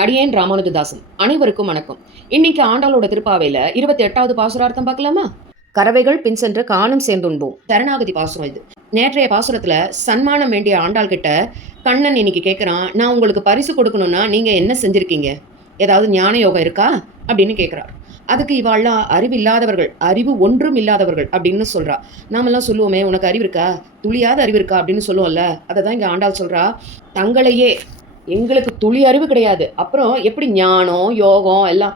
அடியேன் ராமானுஜதாசன். அனைவருக்கும் வணக்கம். இன்னைக்கு ஆண்டாளோட திருப்பாவையில 28வது பாசுரார்த்தம் பார்க்கலாமா? கறவைகள் பின் சென்று காணும் சேர்ந்துண்போம். சரணாகதி பாசுரம் இது. நேற்றைய பாசுரத்துல சன்மானம் வேண்டிய ஆண்டாள் கிட்ட கண்ணன் இன்னைக்கு கேட்கிறான், நான் உங்களுக்கு பரிசு கொடுக்கணும்னா நீங்க என்ன செஞ்சிருக்கீங்க, ஏதாவது ஞான யோகம் இருக்கா அப்படின்னு கேட்கிறார். அதுக்கு இவாள்லாம் அறிவு இல்லாதவர்கள், அறிவு ஒன்றும் இல்லாதவர்கள் அப்படின்னு சொல்றா. நாமெல்லாம் சொல்லுவோமே, உனக்கு அறிவு இருக்கா, துளியாத அறிவு இருக்கா அப்படின்னு சொல்லுவோம்ல. அதை தான் இங்க ஆண்டாள் சொல்றா. தங்களையே, எங்களுக்கு துளி அறிவு கிடையாது, அப்புறம் எப்படி ஞானம் யோகம் எல்லாம்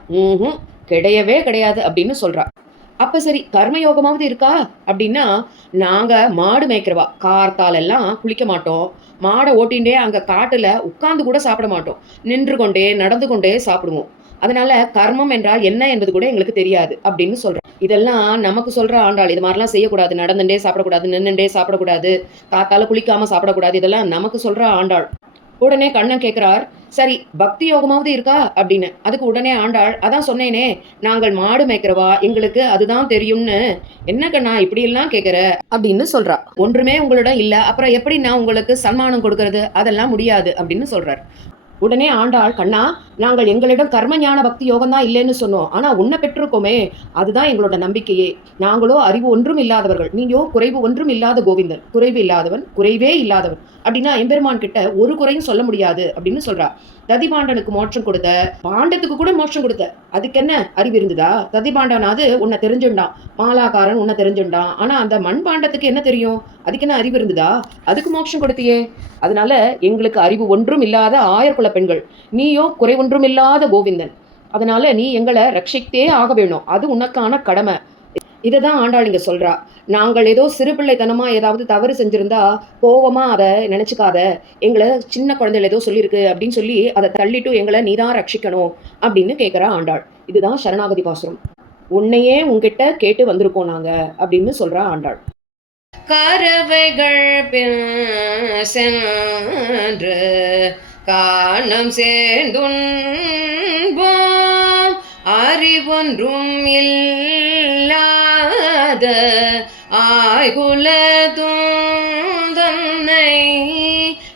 கிடையவே கிடையாது அப்படின்னு சொல்றா. அப்ப சரி, கர்மயோகமாவது இருக்கா அப்படின்னா, நாங்க மாடு மேய்க்கிறவா, கார்த்தால் எல்லாம் குளிக்க மாட்டோம், மாடை ஓட்டின்ண்டே அங்க காட்டுல உட்கார்ந்து கூட சாப்பிட மாட்டோம், நின்று கொண்டே நடந்து கொண்டே சாப்பிடுவோம். அதனால கர்மம் என்றால் என்ன என்பது கூட எங்களுக்கு தெரியாது அப்படின்னு சொல்றோம். இதெல்லாம் நமக்கு சொல்ற ஆண்டாள். இது மாதிரிலாம் செய்யக்கூடாது, நடந்துட்டே சாப்பிடக்கூடாது, நின்றுண்டே சாப்பிடக்கூடாது, காத்தால குளிக்காம சாப்பிடக்கூடாது, இதெல்லாம் நமக்கு சொல்ற ஆண்டாள். உடனே கண்ணன் கேட்கிறார், சரி பக்தி யோகமாவது இருக்கா அப்படின்னு. அதுக்கு உடனே ஆண்டாள், அதான் சொன்னேனே, நாங்கள் மாடு மேய்க்கிறவா, எங்களுக்கு அதுதான் தெரியும்னு. என்ன கண்ணா இப்படி எல்லாம் கேட்கிற அப்படின்னு சொல்றா. ஒன்றுமே உங்களிடம் இல்ல, அப்புறம் எப்படி நான் உங்களுக்கு சன்மானம் கொடுக்கறது, அதெல்லாம் முடியாது அப்படின்னு சொல்றார். உடனே ஆண்டாள், கண்ணா, நாங்கள் எங்களிடம் கர்ம ஞான பக்தி யோகம் தான் இல்லைன்னு சொன்னோம், ஆனா உன்னை பெற்றிருக்கோமே, அதுதான் எங்களோட நம்பிக்கையே. நாங்களோ அறிவு ஒன்றும் இல்லாதவர்கள், நீயோ குறைவு ஒன்றும் இல்லாத கோவிந்தன், குறைவு இல்லாதவன், குறைவே இல்லாதவன் அப்படின்னா எம்பெருமான் கிட்ட ஒரு குறையும் சொல்ல முடியாது அப்படின்னு சொல்றா. ததிபாண்டனுக்கு மோட்சம் கொடுத்த, பாண்டத்துக்கு கூட மோட்சம் கொடுத்த, அதுக்கு என்ன அறிவு இருந்ததா? ததிபாண்டனாவது உன்னை தெரிஞ்சுண்டான், மாலாக்காரன் உன்னை தெரிஞ்சுண்டான், ஆனா அந்த மண் பாண்டத்துக்கு என்ன தெரியும், அதுக்கு என்ன அறிவு இருந்ததா? அதுக்கு மோட்சம் கொடுத்தியே. அதனால எங்களுக்கு அறிவு ஒன்றும் இல்லாத ஆயர்குல பெண்கள், நீயோ குறை ஒன்றும் இல்லாத கோவிந்தன், அதனால நீ எங்களை ரட்சித்தே ஆக வேணும், அது உனக்கான கடமை. இதைதான் ஆண்டாள் இங்க சொல்றா. நாங்கள் ஏதோ சிறு பிள்ளைத்தனமா ஏதாவது தவறு செஞ்சிருந்தா கோவமா அதை நினைச்சுக்காத, எங்களை சின்ன குழந்தைகள் ஏதோ சொல்லியிருக்கு அப்படின்னு சொல்லி அதை தள்ளிட்டு எங்களை நீதான் ரட்சிக்கணும் அப்படின்னு கேட்கிறா ஆண்டாள். இதுதான் சரணாகதி பாசுரம். உன்னையே உன்கிட்ட கேட்டு வந்திருக்கோம் நாங்க அப்படின்னு சொல்றா ஆண்டாள். கறவைகள் பின் சென்று காணம் சேர்ந்துண்போம், அறிவொன்றும் இல்லாத ஆய்குலதுந்தன்னை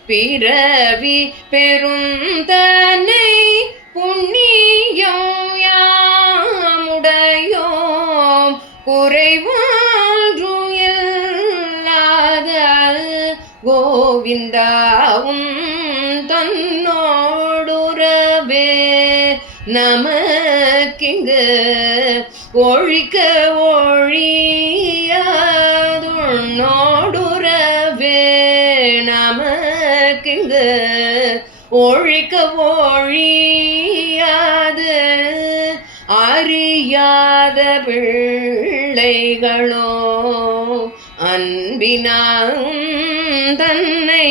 பிறவி பெருந்தனை புண்ணியம் யாமுடையோம், குறைவொன்றும் இல்லாத கோவிந்தாவும் தன்னோடுறவே நமக்கிங்கு ஒழிக்க ஒழியாதுன்னோடுறவே, நமக்கிங்கு ஒழிக்க ஒழியாது அறியாத பிள்ளைகளோ அன்பினாம் தன்னை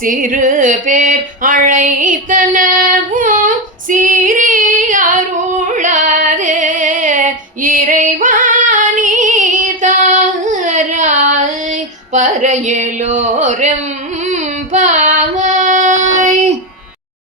சிறு பேர் அழைத்தனவும் சீரியருளாதே, இறைவாணி தாராய் பரையலோரும் பாவ